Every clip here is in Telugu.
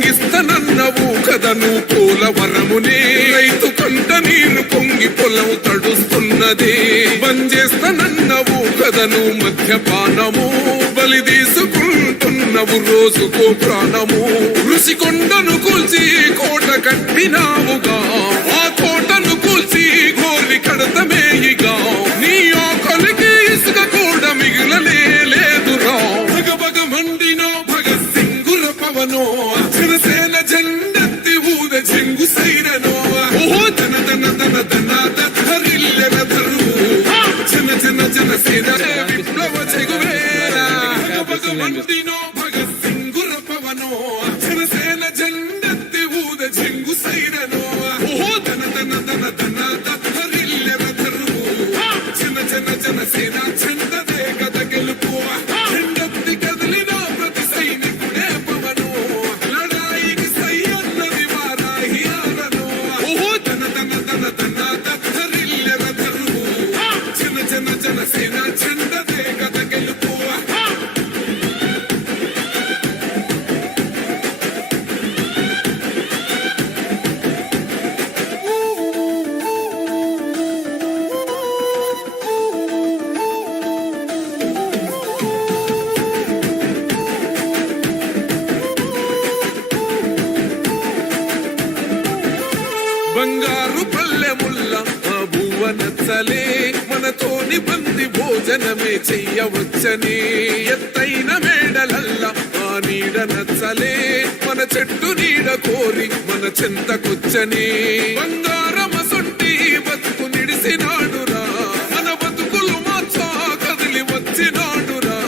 పొంగిస్తనన్నవు కదను పోలవరమునే రైతు కంట నీరు పొంగి పొలం తడుస్తున్నదే బంజేస్తనన్నవు కదను మద్యపానము బలి తీసుకుంటున్నవు రోజుకో ప్రాణము ఋషికొండను కూల్చి కోట కట్టినావుగా ఆ కోటను కూల్చి గోరి కడతమేయిగా నీ ఆకలికి ఇసుక కూడా మిగిలనే లేదురా భగభగ మండినో భగత్ సింగుర పవనో జనసేన జెండెత్తి ఊద చెంగు సైరనో ఓహో ధన ధన ధన ధన ధరిల్లెన ధరు జన జన జనసేన విప్లవ చెగువేరా భగభగ మండినో భగత్ సింగుర పవనో జనసేన జెండెత్తి ఊద చెంగు సైరనో ఓహో ధన ధన ధన ధన ధరిల్లెన ధరు జన జన జనసేన జెండదే కథ గెలుపు జెండెత్తి కదిలిన ప్రతి సైనికుడే పవనో లడాయికి సై అన్నది వారాహి ఆరనో ఓహో ధన ధన ధన ధన ధరిల్లెన ధరు జన జన జనసేన జెండదే కథ గెలుపు బంగారు పల్లెముల్ల ఆ భువ నచ్చలే మనతోని బంది భోజనమే చెయ్యవచ్చని ఎత్తైన మేడలల్ల ఆ నీడ నచ్చలే మన చెట్టు నీడ కోరి మన చెంతకొచ్చని బంగారమసొంటి బతుకు నిడిసినాడురా మన బతుకులు మార్చా కదిలి వచ్చినాడురా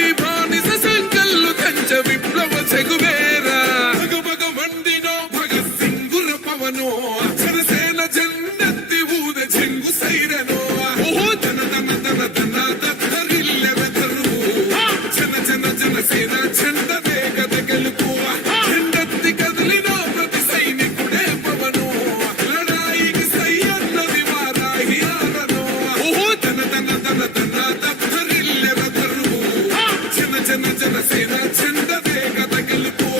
ఈ బానిస సంకల్లు కంచ విప్లవ చెగువేరా భగభగ మండినో భగత్ సింగుర పవనో జనసేన జెండెత్తి ఊద చెంగు సైరనో ఓహో ధన ధన ధన ధన ధరిల్లెన ధరు జన జన జనసేన జెండదే కథ గెలుపు జెండెత్తి కదిలిన ప్రతి సైనికుడే పవనో లడాయికి సై అన్నది వారాహి ఆరనో ఓహో ధన ధన ధన ధన ధరిల్లెన ధరు జన జన జనసేన జెండదే కథ గెలుపు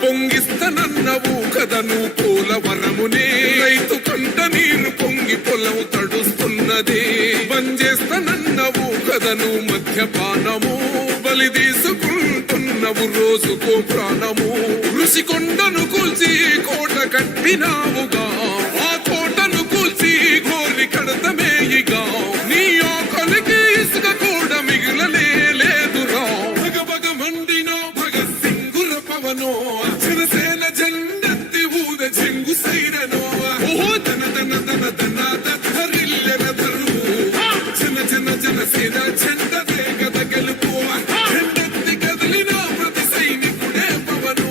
పొంగిస్తనన్నవు కదను పోలవరమునే రైతు కంట నీరు పొంగి పొలం తడుస్తున్నదే బంజేస్తనన్నవు కదను మద్యపానము బలి తీసుకుంటున్నవు రోజుకో ప్రాణము ఋషికొండను కూల్చి కోట కట్టినావుగా ఆ కోటను కూల్చి గోరి కడతమేయిగా నీ ఆకలికి ఇసుక కూడా మిగిలనే లేదురా భగభగ మండినో భగత్ సింగుర పవనో జనసేన జెండెత్తి ఊద చెంగు సైరనో ఓహో ధన ధన ధన ధన ధరిల్లెన ధరు జన జన జనసేన జెండదే కథ గెలుపు జెండెత్తి కదిలిన ప్రతి సైనికుడే పవనో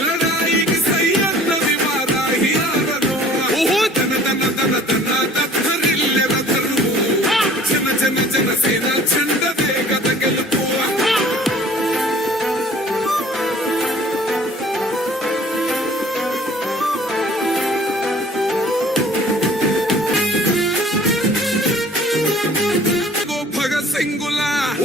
లడాయికి సై అన్నది వారాహి ఆరనో ఓహో ధన ధన ధన ధన ధరిల్లెన ధరు జన జన జనసేన జెండదే కథ గెలుపు భగత్ సింగుల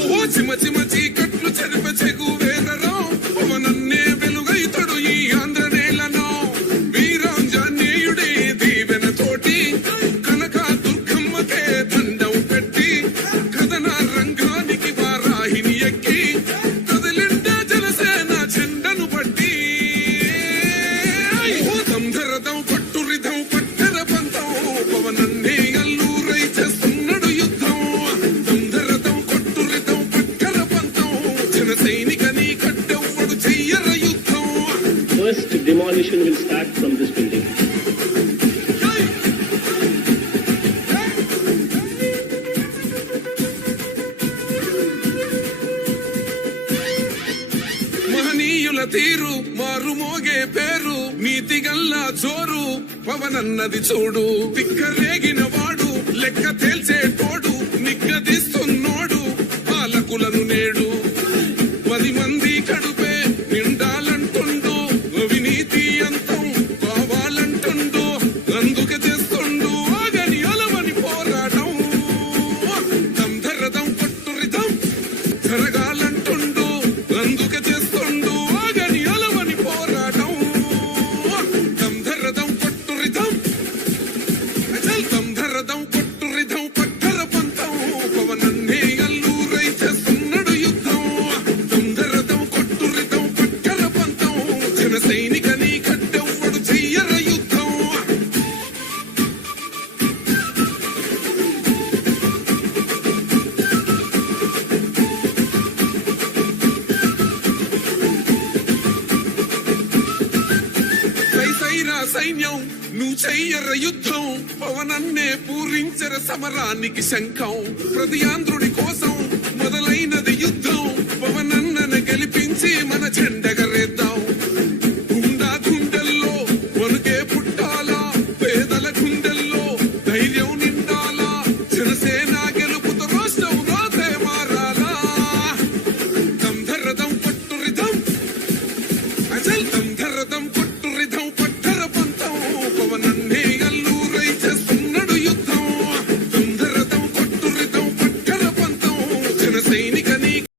ఓ చిమ చిమ చీకట్లు చెరిప చెగు వేదరో పవనన్నే వెలుగైతడు ఈ ఆంధ్ర నేలను వీరాంజనేయుడే దీవెన తోటి కనక దుర్గమ్మకే దండం పెట్టి కథన రంగానికి వారాహిని ఎక్కి కదిలిండ జనసేన జెండను పట్టి సంధరదం పట్టురిదం పట్టర పంతం పవనన్నే అల్లూరై చేస్తున్నాడు యుద్ధం సంధరదం కొట్టురిదం పట్టర పంతం జన సైనికని కట్టెవ్వడు చెయ్యర యుద్ధం. First demolition will start from this building. మహనీయుల తీరు మారుమోగే పేరు నీతిగల్లా జోరు పవనన్నది చూడు తిక్కరేగిన వాడు లెక్క తేల్చేటోడు నిగ్గదిస్తున్నోడు పాలకులను నేడు 10 మంది కడుపే నిండాలంటుండు విని జరగాలంటుండు అందుకే చేస్తుండు ఆగని అలవని పోరాటం దంధరదం కొట్టు రిధం అచల్ దంధరదం కొట్టు రిధం పట్టర పంతం పవనన్నే అల్లూరై చేస్తున్నాడు యుద్ధం దంధరదం కొట్టు రిధం పట్టర పంతం జన సైనిక నీ కట్టెవ్వడు చెయ్యర యుద్ధం సైరా సైన్యం నువ్వు చెయ్యర యుద్ధం పవనన్నే పూరించర సమరానికి శంఖం ప్రతి ఆంధ్రుడి కోసం మొదలైనది యుద్ధం పవనన్నను గెలిపించి మన జెండగరేద్దాం గుండా గుండెల్లో వణుకే పుట్టాలా పేదల గుండెల్లో ధైర్యం నిండాలా జనసేన గెలుపుతో రాష్ట్రం రాతే మారాలా దంధరదం కొట్టు రిధం అచల్ దంధరదం కొట్టు రిధం పట్టర పంతం పవనన్నే